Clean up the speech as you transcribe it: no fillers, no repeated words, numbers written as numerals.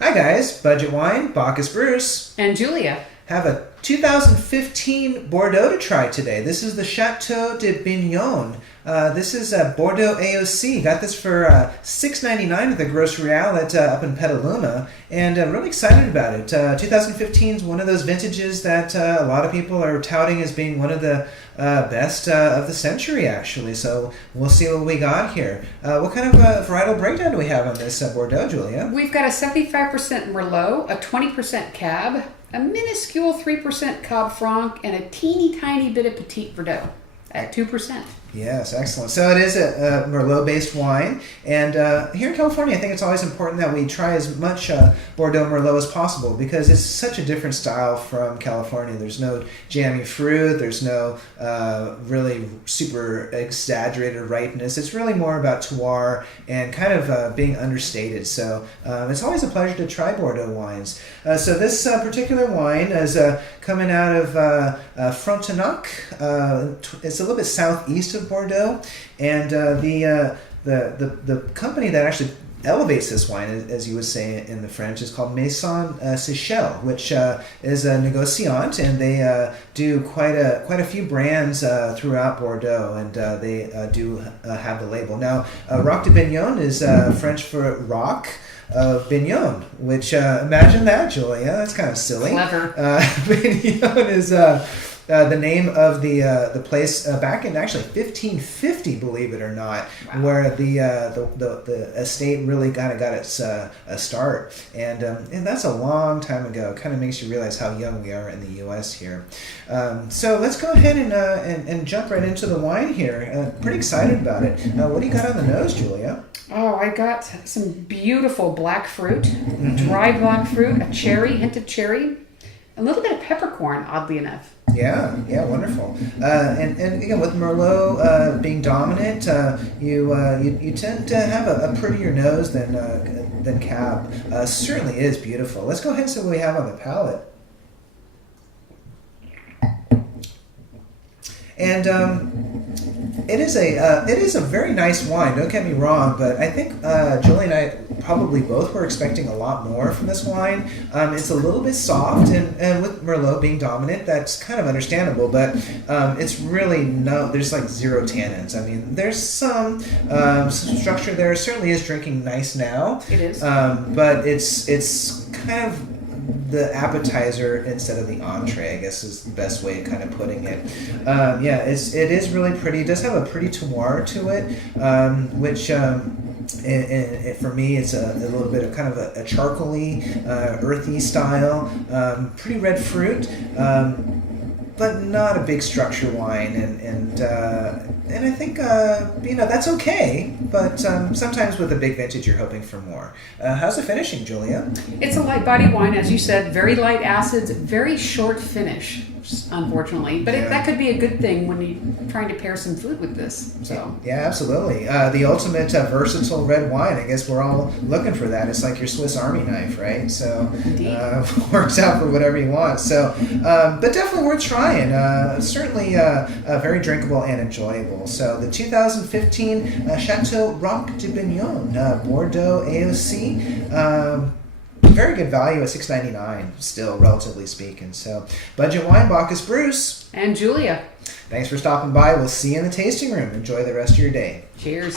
Hi guys, Budget Wine, Bacchus Bruce. And Julia. Have a 2015 Bordeaux to try today. This is the Chateau de Bignon. This is Bordeaux AOC. Got this for $6.99 at the grocery outlet up in Petaluma, and really excited about it. 2015 is one of those vintages that a lot of people are touting as being one of the best of the century, actually. So we'll see what we got here. What kind of varietal breakdown do we have on this Bordeaux, Julia? We've got a 75% Merlot, a 20% Cab, a minuscule 3% Cab Franc, and a teeny tiny bit of Petit Verdot at 2%. Yes, excellent. So it is a Merlot-based wine, and here in California, I think it's always important that we try as much Bordeaux Merlot as possible because it's such a different style from California. There's no jammy fruit, there's no really super exaggerated ripeness. It's really more about terroir and kind of being understated. So it's always a pleasure to try Bordeaux wines. So this particular wine is coming out of Frontenac. It's a little bit southeast of Bordeaux, and the company that actually elevates this wine, as you would say in the French, is called Maison Seychelles, which is a négociant, and they do quite a few brands throughout Bordeaux, and they do have the label. Now, Roc de Bignon is French for rock of Bignon, which imagine that, Julia. That's kind of silly. Clever. Bignon is the name of the place back in actually 1550, believe it or not, wow, where the estate really kind of got its start, and that's a long time ago. It kind of makes you realize how young we are in the U.S. here. So let's go ahead and jump right into the wine here. Pretty excited about it. What do you got on the nose, Julia? Oh, I got some beautiful black fruit, dry black fruit, a cherry, hint of cherry, a little bit of peppercorn, oddly enough. Yeah, wonderful. And again, with Merlot being dominant, you tend to have a prettier nose than Cab. Certainly is beautiful. Let's go ahead and see what we have on the palate. And it is a very nice wine. Don't get me wrong, but I think Julie and I probably both were expecting a lot more from this wine. It's a little bit soft, and with Merlot being dominant, that's kind of understandable. But it's really there's like zero tannins. I mean, there's some structure there. It certainly is drinking nice now. It is, but it's kind of the appetizer instead of the entree, I guess, is the best way of kind of putting it. It is really pretty. It does have a pretty terroir to it, which for me, it's a little bit of kind of a charcoaly, earthy style. Pretty red fruit, but not a big structure wine, and I think that's okay. But sometimes with a big vintage, you're hoping for more. How's the finishing, Julia? It's a light body wine, as you said, very light acids, very short finish, unfortunately. But that could be a good thing when you're trying to pair some food with this. So yeah, absolutely. The ultimate versatile red wine. I guess we're all looking for that. It's like your Swiss Army knife, right? So works out for whatever you want. So, but definitely worth trying. Certainly very drinkable and enjoyable. So the 2015 Chateau Roc de Bignon, Bordeaux AOC. Very good value at $6.99, still, relatively speaking. So, Budget Wine, Bacchus Bruce. And Julia. Thanks for stopping by. We'll see you in the tasting room. Enjoy the rest of your day. Cheers.